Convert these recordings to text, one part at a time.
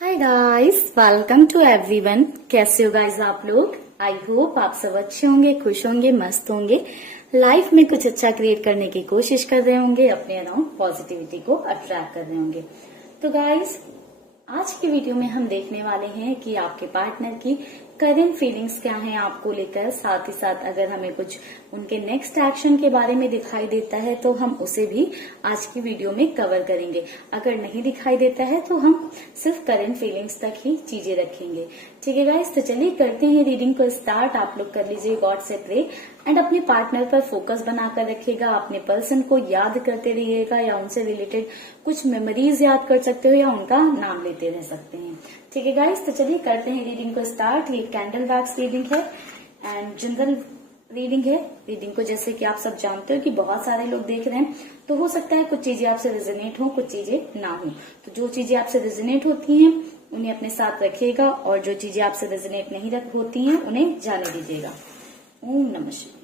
Hi guys, welcome to everyone. कैसे हो guys आप लोग? आई होप आप सब अच्छे होंगे, खुश होंगे, मस्त होंगे, लाइफ में कुछ अच्छा क्रिएट करने की कोशिश कर रहे होंगे, अपने अराउंड पॉजिटिविटी को अट्रैक्ट कर रहे होंगे। तो गाइस, आज की वीडियो में हम देखने वाले हैं कि आपके पार्टनर की करंट फीलिंग्स क्या हैं आपको लेकर। साथ ही साथ अगर हमें कुछ उनके नेक्स्ट एक्शन के बारे में दिखाई देता है तो हम उसे भी आज की वीडियो में कवर करेंगे। अगर नहीं दिखाई देता है तो हम सिर्फ करंट फीलिंग्स तक ही चीजें रखेंगे। ठीक है गाइस, तो चलिए करते हैं रीडिंग को स्टार्ट। आप लोग कर लीजिए गॉड से प्रे एंड अपने पार्टनर पर फोकस बनाकर रखिएगा। अपने पर्सन को याद करते रहिएगा या उनसे रिलेटेड कुछ मेमोरीज याद कर सकते हो या उनका नाम लेते रह सकते हैं। ठीक है गाइस, तो चलिए करते हैं रीडिंग को स्टार्ट। ये कैंडल वैक्स रीडिंग है एंड जनरल रीडिंग है। रीडिंग को जैसे कि आप सब जानते हो कि बहुत सारे लोग देख रहे हैं, तो हो सकता है कुछ चीजें आपसे रेजोनेट हो, कुछ चीजें ना हो। तो जो चीजें आपसे रेजोनेट होती हैं उन्हें अपने साथ रखिएगा और जो चीजें आपसे रेजोनेट नहीं होती हैं उन्हें जाने दीजिएगा। ओम नमः शिवाय।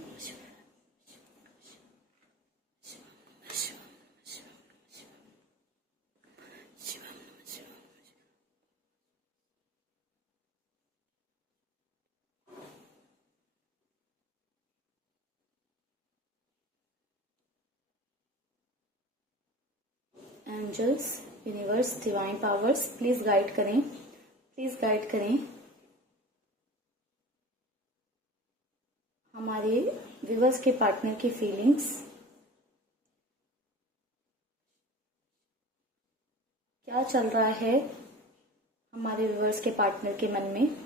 Angels, universe, divine powers, please guide करें, प्लीज गाइड करें हमारे व्यूअर्स के पार्टनर की फीलिंग्स। क्या चल रहा है हमारे व्यूअर्स के पार्टनर के मन में?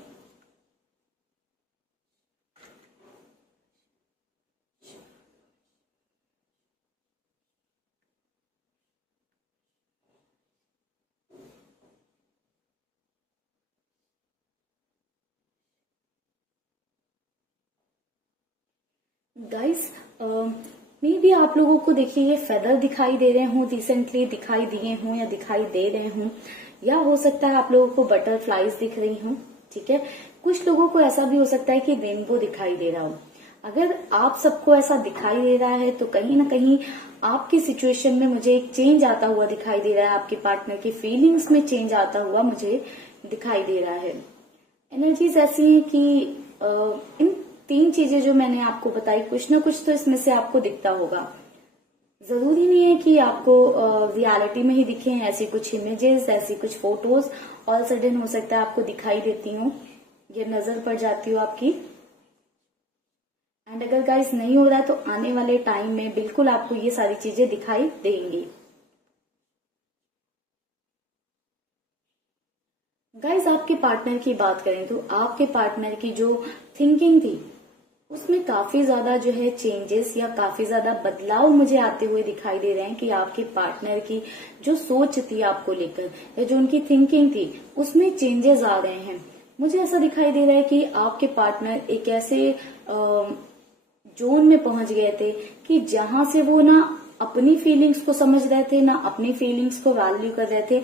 गाइस, मे बी आप लोगों को देखिए ये फेदर दिखाई दे रहे हों, रिसेंटली दिखाई दिए हों या दिखाई दे रहे हों, या हो सकता है आप लोगों को बटरफ्लाईज दिख रही हों। ठीक है, कुछ लोगों को ऐसा भी हो सकता है कि रेनबो दिखाई दे रहा हो। अगर आप सबको ऐसा दिखाई दे रहा है तो कहीं ना कहीं आपकी सिचुएशन में मुझे एक चेंज आता हुआ दिखाई दे रहा है। आपके पार्टनर की फीलिंग्स में चेंज आता हुआ मुझे दिखाई दे रहा है। एनर्जीज ऐसी है कि इन तीन चीजें जो मैंने आपको बताई, कुछ ना कुछ तो इसमें से आपको दिखता होगा। जरूरी नहीं है कि आपको रियलिटी में ही दिखे। ऐसी कुछ इमेजेस, ऐसी कुछ फोटोज ऑल सडन हो सकता है आपको दिखाई देती हो, ये नजर पड़ जाती हो आपकी। एंड अगर गाइस नहीं हो रहा है तो आने वाले टाइम में बिल्कुल आपको ये सारी चीजें दिखाई देंगी। गाइस, आपके पार्टनर की बात करें तो आपके पार्टनर की जो थिंकिंग थी उसमें काफी ज्यादा जो है चेंजेस या काफी ज्यादा बदलाव मुझे आते हुए दिखाई दे रहे हैं कि आपके पार्टनर की जो सोच थी आपको लेकर या जो उनकी थिंकिंग थी उसमें चेंजेस आ रहे हैं। मुझे ऐसा दिखाई दे रहा है कि आपके पार्टनर एक ऐसे जोन में पहुंच गए थे कि जहां से वो ना अपनी फीलिंग्स को समझ रहे थे, ना अपनी फीलिंग्स को वैल्यू कर रहे थे,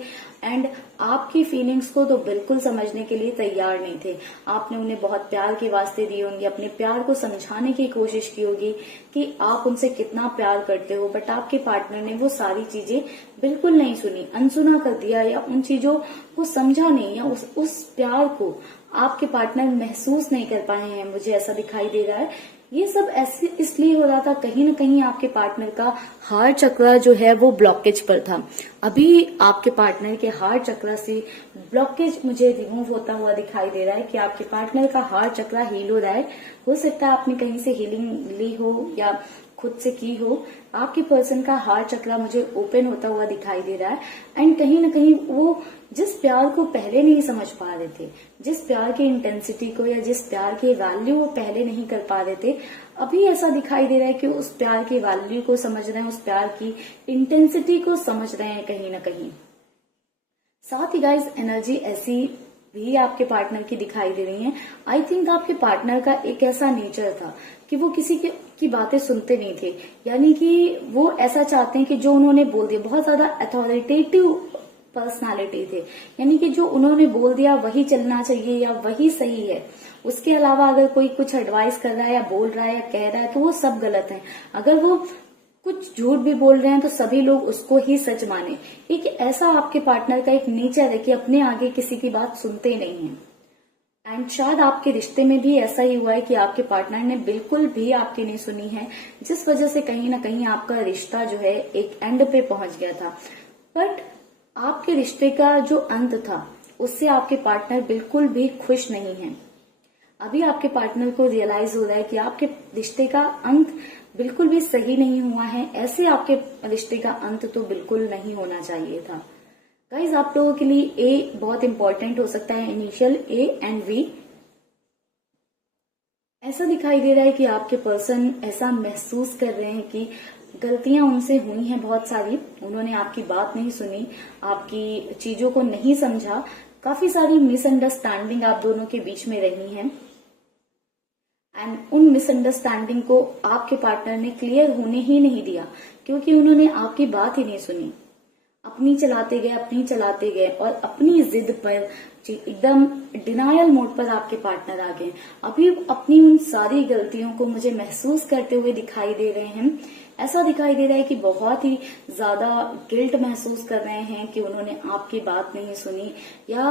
एंड आपकी फीलिंग्स को तो बिल्कुल समझने के लिए तैयार नहीं थे। आपने उन्हें बहुत प्यार के वास्ते दिए होंगे, अपने प्यार को समझाने की कोशिश की होगी कि आप उनसे कितना प्यार करते हो, बट आपके पार्टनर ने वो सारी चीजें बिल्कुल नहीं सुनी, अनसुना कर दिया या उन चीजों को समझा नहीं, या उस प्यार को आपके पार्टनर महसूस नहीं कर पाए हैं। मुझे ऐसा दिखाई दे रहा है। ये सब ऐसे इसलिए हो रहा था, कहीं ना कहीं आपके पार्टनर का हार्ट चक्रा जो है वो ब्लॉकेज पर था। अभी आपके पार्टनर के हार्ट चक्रा से ब्लॉकेज मुझे रिमूव होता हुआ दिखाई दे रहा है कि आपके पार्टनर का हार्ट चक्रा हील हो रहा है। हो सकता है आपने कहीं से हीलिंग ली हो या खुद से की हो। आपके पर्सन का हार्ट चक्रा मुझे ओपन होता हुआ दिखाई दे रहा है एंड कहीं ना कहीं वो जिस प्यार को पहले नहीं समझ पा रहे थे, जिस प्यार की इंटेंसिटी को या जिस प्यार की वैल्यू वो पहले नहीं कर पा रहे थे, अभी ऐसा दिखाई दे रहा है कि उस प्यार की वैल्यू को समझ रहे हैं, उस प्यार की इंटेंसिटी को समझ रहे हैं कहीं ना कहीं। साथ ही गाइस, एनर्जी ऐसी भी आपके पार्टनर की दिखाई दे रही है। आई थिंक आपके पार्टनर का एक ऐसा नेचर था कि वो किसी की बातें सुनते नहीं थे, यानी कि वो ऐसा चाहते हैं कि जो उन्होंने बोल दिया, बहुत ज्यादा अथॉरिटेटिव पर्सनालिटी थे, यानी कि जो उन्होंने बोल दिया वही चलना चाहिए या वही सही है। उसके अलावा अगर कोई कुछ एडवाइस कर रहा है या बोल रहा है या कह रहा है तो वो सब गलत है। अगर वो कुछ झूठ भी बोल रहे हैं तो सभी लोग उसको ही सच माने। एक ऐसा आपके पार्टनर का एक नेचर है कि अपने आगे किसी की बात सुनते ही नहीं है। एंड शायद आपके रिश्ते में भी ऐसा ही हुआ है कि आपके पार्टनर ने बिल्कुल भी आपकी नहीं सुनी है, जिस वजह से कहीं ना कहीं आपका रिश्ता जो है एक एंड पे पहुंच गया था। बट आपके रिश्ते का जो अंत था उससे आपके पार्टनर बिल्कुल भी खुश नहीं है। अभी आपके पार्टनर को रियलाइज हो रहा है कि आपके रिश्ते का अंत बिल्कुल भी सही नहीं हुआ है। ऐसे आपके रिश्ते का अंत तो बिल्कुल नहीं होना चाहिए था। गाइज, आप लोगों के लिए ए बहुत इंपॉर्टेंट हो सकता है, इनिशियल ए एंड वी। ऐसा दिखाई दे रहा है कि आपके पर्सन ऐसा महसूस कर रहे हैं कि गलतियां उनसे हुई हैं बहुत सारी, उन्होंने आपकी बात नहीं सुनी, आपकी चीजों को नहीं समझा, काफी सारी मिसअंडरस्टैंडिंग आप दोनों के बीच में रही हैं। एंड उन मिसअंडरस्टैंडिंग को आपके पार्टनर ने क्लियर होने ही नहीं दिया, क्योंकि उन्होंने आपकी बात ही नहीं सुनी। अपनी चलाते गए और अपनी जिद पर एकदम डिनायल मोड पर आपके पार्टनर आ गए। अभी अपनी उन सारी गलतियों को मुझे महसूस करते हुए दिखाई दे रहे हैं। ऐसा दिखाई दे रहा है कि बहुत ही ज्यादा गिल्ट महसूस कर रहे हैं कि उन्होंने आपकी बात नहीं सुनी या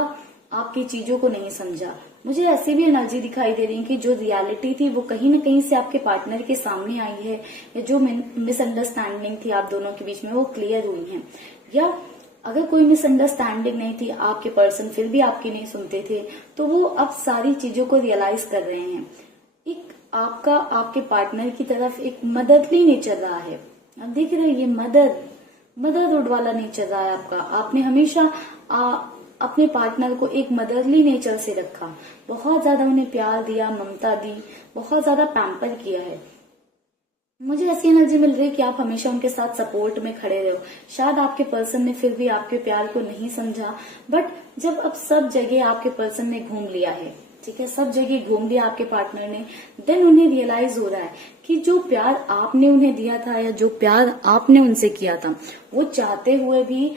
आपकी चीजों को नहीं समझा। मुझे ऐसी भी एनर्जी दिखाई दे रही है कि जो रियलिटी थी वो कहीं न कहीं से आपके पार्टनर के सामने आई है, या जो मिसअंडरस्टैंडिंग थी आप दोनों के बीच में वो क्लियर हुई है। या अगर कोई मिसअंडरस्टैंडिंग नहीं थी, आपके पर्सन फिर भी आपकी नहीं सुनते थे, तो वो अब सारी चीजों को रियलाइज कर रहे हैं। एक आपका आपके पार्टनर की तरफ एक मदरली नेचर रहा है। आप देख रहे हैं ये मदरहुड वाला नेचर रहा है आपका। आपने हमेशा अपने पार्टनर को एक मदरली नेचर से रखा, बहुत ज्यादा उन्हें प्यार दिया, ममता दी, बहुत ज्यादा पैम्पर किया है। मुझे ऐसी एनर्जी मिल रही है कि आप हमेशा उनके साथ सपोर्ट में खड़े रहो। शायद आपके पर्सन ने फिर भी आपके प्यार को नहीं समझा, बट जब अब सब जगह आपके पर्सन ने घूम लिया है, ठीक है, सब जगह घूम लिया आपके पार्टनर ने, देन उन्हें रियलाइज हो रहा है कि जो प्यार आपने उन्हें दिया था या जो प्यार आपने उनसे किया था, वो चाहते हुए भी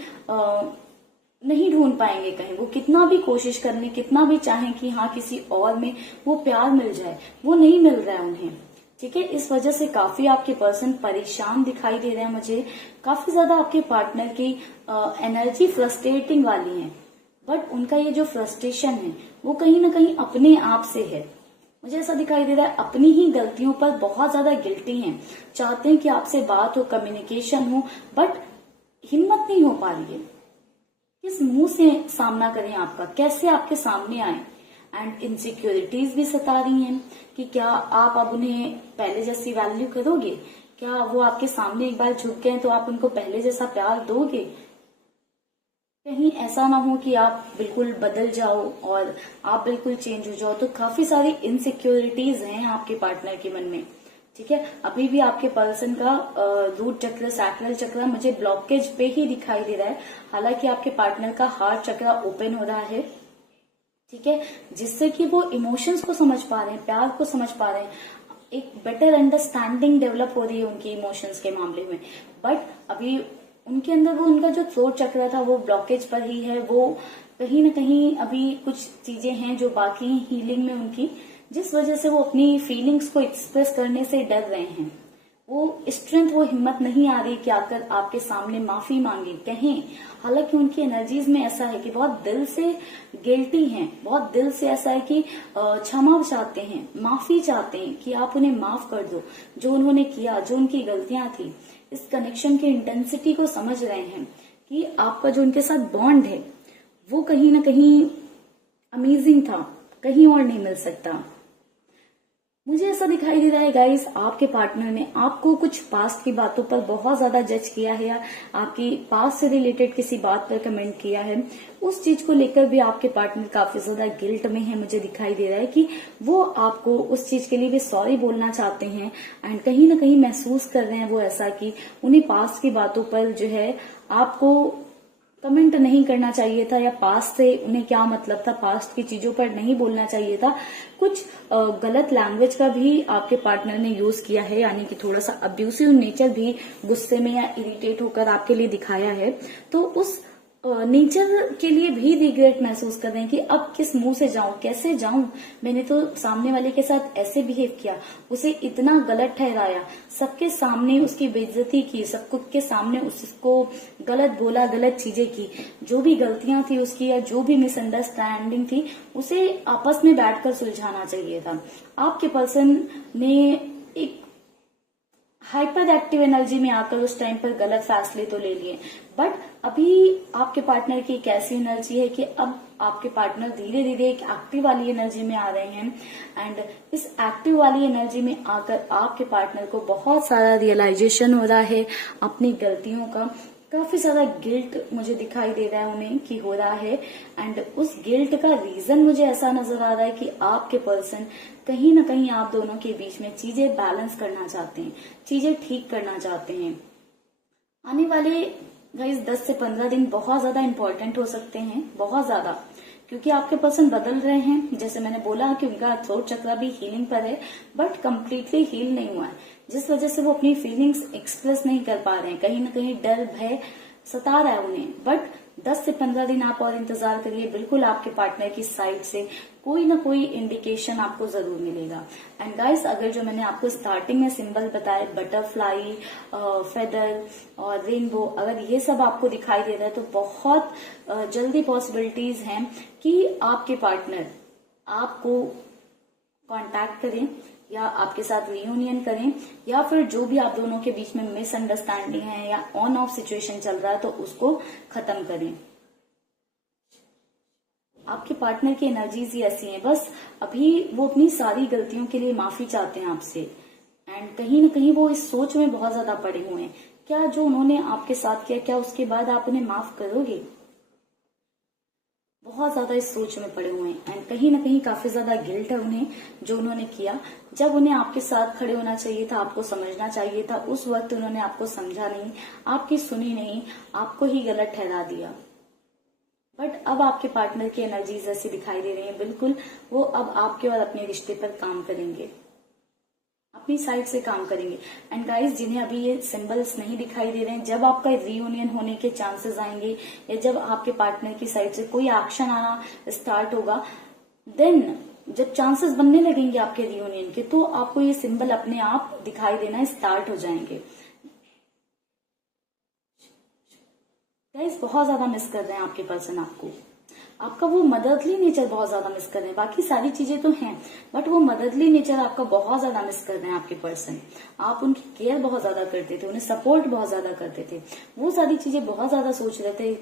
नहीं ढूंढ पाएंगे कहीं। वो कितना भी कोशिश कर ले, कितना भी चाहें कि हाँ किसी और में वो प्यार मिल जाए, वो नहीं मिल रहा है उन्हें, ठीक है। इस वजह से काफी आपके पर्सन परेशान दिखाई दे रहे हैं मुझे। काफी ज्यादा आपके पार्टनर की एनर्जी फ्रस्ट्रेटिंग वाली है, बट उनका ये जो फ्रस्ट्रेशन है वो कहीं ना कहीं अपने आप से है। मुझे ऐसा दिखाई दे रहा है अपनी ही गलतियों पर बहुत ज्यादा गिल्टी हैं, चाहते हैं कि आपसे बात हो, कम्युनिकेशन हो, बट हिम्मत नहीं हो पा रही है। किस मुंह से सामना करें आपका, कैसे आपके सामने आए। एंड इनसिक्योरिटीज भी सता रही हैं कि क्या आप अब उन्हें पहले जैसी वैल्यू करोगे, क्या वो आपके सामने एक बार झुक गए तो आप उनको पहले जैसा प्यार दोगे। कहीं ऐसा ना हो कि आप बिल्कुल बदल जाओ और आप बिल्कुल चेंज हो जाओ। तो काफी सारी इनसिक्योरिटीज हैं आपके पार्टनर के मन में, ठीक है। अभी भी आपके पर्सन का रूट चक्र, सैक्रल चक्र मुझे ब्लॉकेज पे ही दिखाई दे रहा है। हालांकि आपके पार्टनर का हार्ट चक्र ओपन हो रहा है, ठीक है, जिससे कि वो इमोशंस को समझ पा रहे हैं, प्यार को समझ पा रहे हैं, एक बेटर अंडरस्टैंडिंग डेवलप हो रही है उनकी इमोशंस के मामले में। बट अभी उनके अंदर वो उनका जो थ्रोट चक्र था वो ब्लॉकेज पर ही है। वो कहीं ना कहीं अभी कुछ चीजें हैं जो बाकी हीलिंग में उनकी, जिस वजह से वो अपनी फीलिंग्स को एक्सप्रेस करने से डर रहे हैं। वो स्ट्रेंथ, वो हिम्मत नहीं आ रही कि आकर आपके सामने माफी मांगे, कहें। हालांकि उनकी एनर्जीज में ऐसा है कि बहुत दिल से गिल्टी हैं, बहुत दिल से ऐसा है कि क्षमा चाहते हैं, माफी चाहते हैं कि आप उन्हें माफ कर दो, जो उन्होंने किया, जो उनकी गलतियां थी। इस कनेक्शन की इंटेंसिटी को समझ रहे हैं कि आपका जो उनके साथ बॉन्ड है वो कहीं ना कहीं अमेजिंग था, कहीं और नहीं मिल सकता। मुझे ऐसा दिखाई दे रहा है गाइस, आपके पार्टनर ने आपको कुछ पास्ट की बातों पर बहुत ज्यादा जज किया है, या आपकी पास्ट से रिलेटेड किसी बात पर कमेंट किया है। उस चीज को लेकर भी आपके पार्टनर काफी ज्यादा गिल्ट में है। मुझे दिखाई दे रहा है कि वो आपको उस चीज के लिए भी सॉरी बोलना चाहते हैं, एंड कहीं ना कहीं महसूस कर रहे हैं वो ऐसा कि उन्हें पास्ट की बातों पर जो है आपको कमेंट नहीं करना चाहिए था, या पास्ट से उन्हें क्या मतलब था, पास्ट की चीजों पर नहीं बोलना चाहिए था। कुछ गलत लैंग्वेज का भी आपके पार्टनर ने यूज किया है, यानी कि थोड़ा सा अब्यूसिव नेचर भी गुस्से में या इरिटेट होकर आपके लिए दिखाया है। तो उस नेचर के लिए भी रिग्रेट महसूस कर रहे हैं कि अब किस मुंह से जाऊं, कैसे जाऊं। मैंने तो सामने वाले के साथ ऐसे बिहेव किया, उसे इतना गलत ठहराया, सबके सामने उसकी बेइज्जती की, सबको के सामने उसको गलत बोला, गलत चीजें की। जो भी गलतियां थी उसकी या जो भी मिसअंडरस्टैंडिंग थी, उसे आपस में बैठकर सुलझाना चाहिए था। आपके पर्सन ने एक हाइपर एक्टिव एनर्जी में आकर उस टाइम पर गलत फैसले तो ले लिए, बट अभी आपके पार्टनर की एक ऐसी एनर्जी है कि अब आपके पार्टनर धीरे धीरे एक एक्टिव वाली एनर्जी में आ रहे हैं। एंड इस एक्टिव वाली एनर्जी में आकर आपके पार्टनर को बहुत सारा रियलाइजेशन हो रहा है अपनी गलतियों का। काफी सारा गिल्ट मुझे दिखाई दे रहा है उन्हें कि हो रहा है। एंड उस गिल्ट का रीजन मुझे ऐसा नजर आ रहा है कि आपके पर्सन कहीं ना कहीं आप दोनों के बीच में चीजें बैलेंस करना चाहते हैं, चीजें ठीक करना चाहते हैं। आने वाले गाइस 10 से 15 दिन बहुत ज्यादा इंपॉर्टेंट हो सकते हैं, बहुत ज्यादा, क्योंकि आपके पर्सन बदल रहे हैं। जैसे मैंने बोला कि उनका थ्रोट चक्रा भी हीलिंग पर है, बट कंप्लीटली हील नहीं हुआ है, जिस वजह से वो अपनी फीलिंग्स एक्सप्रेस नहीं कर पा रहे हैं। कहीं ना कहीं डर, भय सता रहा है उन्हें। बट 10 से 15 दिन आप और इंतजार करिए, बिल्कुल आपके पार्टनर की साइड से कोई ना कोई इंडिकेशन आपको जरूर मिलेगा। एंड गाइस, अगर जो मैंने आपको स्टार्टिंग में सिंबल बताए, बटरफ्लाई, फेदर और रेनबो, अगर ये सब आपको दिखाई दे रहा है तो बहुत जल्दी पॉसिबिलिटीज हैं कि आपके पार्टनर आपको कांटेक्ट करें या आपके साथ रियूनियन करें, या फिर जो भी आप दोनों के बीच में मिसअंडरस्टैंडिंग है या ऑन ऑफ सिचुएशन चल रहा है तो उसको खत्म करें। आपके पार्टनर की एनर्जीज ही ऐसी हैं, बस अभी वो अपनी सारी गलतियों के लिए माफी चाहते हैं आपसे। एंड कहीं ना कहीं वो इस सोच में बहुत ज्यादा पड़े हुए हैं, क्या जो उन्होंने आपके साथ किया, क्या उसके बाद आप उन्हें माफ करोगे। बहुत ज्यादा इस सोच में पड़े हुए हैं। एंड कहीं ना कहीं काफी ज्यादा गिल्ट है उन्हें, जो उन्होंने किया। जब उन्हें आपके साथ खड़े होना चाहिए था, आपको समझना चाहिए था, उस वक्त उन्होंने आपको समझा नहीं, आपकी सुनी नहीं, आपको ही गलत ठहरा दिया। बट अब आपके पार्टनर की एनर्जीज ऐसी दिखाई दे रही है, बिल्कुल वो अब आपके और अपने रिश्ते पर काम करेंगे, अपनी साइड से काम करेंगे। एंड गाइस, जिन्हें अभी ये सिंबल्स नहीं दिखाई दे रहे हैं, जब आपका रियूनियन होने के चांसेस आएंगे या जब आपके पार्टनर की साइड से कोई एक्शन आना स्टार्ट होगा, देन जब चांसेस बनने लगेंगे आपके रियूनियन के, तो आपको ये सिंबल अपने आप दिखाई देना स्टार्ट हो जाएंगे। गाइस, बहुत ज्यादा मिस कर रहे हैं आपके पर्सन आपको। आपका वो मदरली नेचर बहुत ज्यादा मिस कर रहे हैं। बाकी सारी चीजें तो हैं, बट वो मदरली नेचर आपका बहुत ज्यादा मिस कर रहे हैं आपके पर्सन। आप उनकी केयर बहुत ज्यादा करते थे, उन्हें सपोर्ट बहुत ज्यादा करते थे, वो सारी चीजें बहुत ज्यादा सोच रहे थे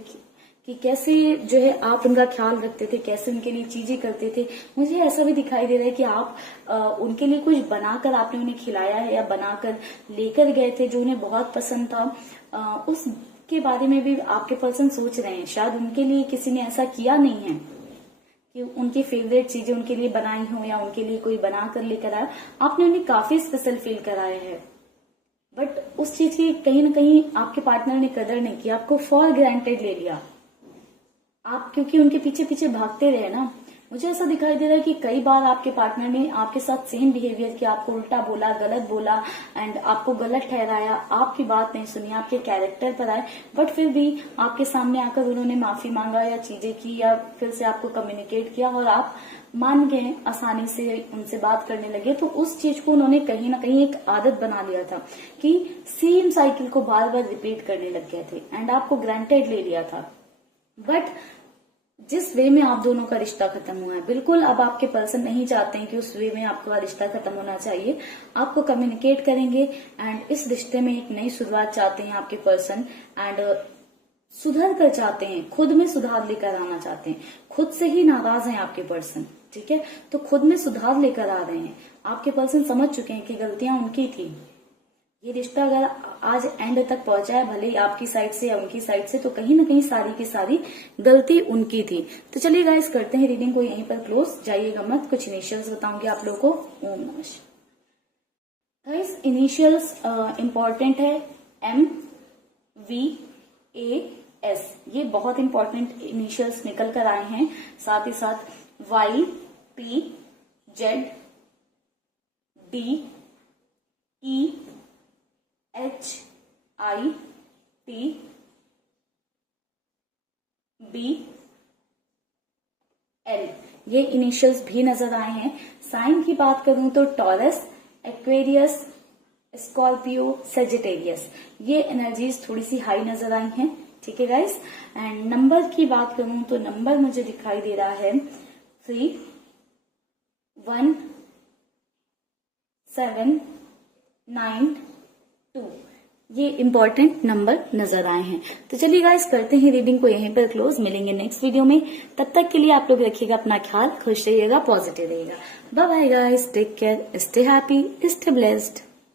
कि कैसे जो है आप उनका ख्याल रखते थे, कैसे उनके लिए चीजें करते थे। मुझे ऐसा भी दिखाई दे रहा है कि आप उनके लिए कुछ बनाकर आपने उन्हें खिलाया है या बनाकर लेकर गए थे जो उन्हें बहुत पसंद था। उस के बारे में भी आपके पर्सन सोच रहे हैं। शायद उनके लिए किसी ने ऐसा किया नहीं है कि उनकी फेवरेट चीजें उनके लिए बनाई हो या उनके लिए कोई बना कर लेकर आया, आपने उन्हें काफी स्पेशल फील कराया है। बट उस चीज की कहीं ना कहीं आपके पार्टनर ने कदर नहीं की, आपको फॉर ग्रांटेड ले लिया आप, क्योंकि उनके पीछे पीछे भागते रहे ना। मुझे ऐसा दिखाई दे रहा है कि कई बार आपके पार्टनर ने आपके साथ सेम बिहेवियर किया, आपको उल्टा बोला, गलत बोला एंड आपको गलत ठहराया, आपकी बात नहीं सुनी, आपके कैरेक्टर पर आए, बट फिर भी आपके सामने आकर उन्होंने माफी मांगा या चीजें की या फिर से आपको कम्युनिकेट किया और आप मान गए, आसानी से उनसे बात करने लगे। तो उस चीज को उन्होंने कहीं ना कहीं एक आदत बना लिया था कि सेम साइकिल को बार बार रिपीट करने लग गए थे एंड आपको ग्रांटेड ले लिया था। बट जिस वे में आप दोनों का रिश्ता खत्म हुआ है, बिल्कुल अब आपके पर्सन नहीं चाहते हैं कि उस वे में आपका रिश्ता खत्म होना चाहिए। आपको कम्युनिकेट करेंगे एंड इस रिश्ते में एक नई शुरुआत चाहते हैं आपके पर्सन। एंड सुधर कर चाहते हैं, खुद में सुधार लेकर आना चाहते हैं। खुद से ही नाराज हैं आपके पर्सन, ठीक है, तो खुद में सुधार लेकर आ रहे हैं। आपके पर्सन समझ चुके हैं कि गलतियां उनकी थी। ये रिश्ता अगर आज एंड तक पहुंचा है, भले ही आपकी साइड से या उनकी साइड से, तो कहीं ना कहीं सारी की सारी गलती उनकी थी। तो चलिए गाइस, करते हैं रीडिंग को यहीं पर क्लोज। जाइएगा मत, कुछ इनिशियल्स बताऊंगी आप लोगों को। ओम नमः शिवाय। गाइस, इनिशियल्स इंपॉर्टेंट है, MVAS, ये बहुत इंपॉर्टेंट इनिशियल्स निकल कर आए हैं। साथ ही साथ YPZDEHIT बी, एल, ये इनिशियल्स भी नजर आए हैं। साइन की बात करूं तो टॉरस, एक्वेरियस, स्कॉर्पियो, सेजिटेरियस, ये एनर्जीज थोड़ी सी हाई नजर आई हैं। ठीक है गाइस। एंड नंबर की बात करूं तो नंबर मुझे दिखाई दे रहा है 3, 1, 7, 9, 2, ये इंपॉर्टेंट नंबर नजर आए हैं। तो चलिए गाइस करते हैं रीडिंग को यहीं पर क्लोज। मिलेंगे नेक्स्ट वीडियो में। तब तक के लिए आप लोग रखिएगा अपना ख्याल, खुश रहिएगा, पॉजिटिव रहिएगा। Bye bye guys, take care, stay happy, stay blessed.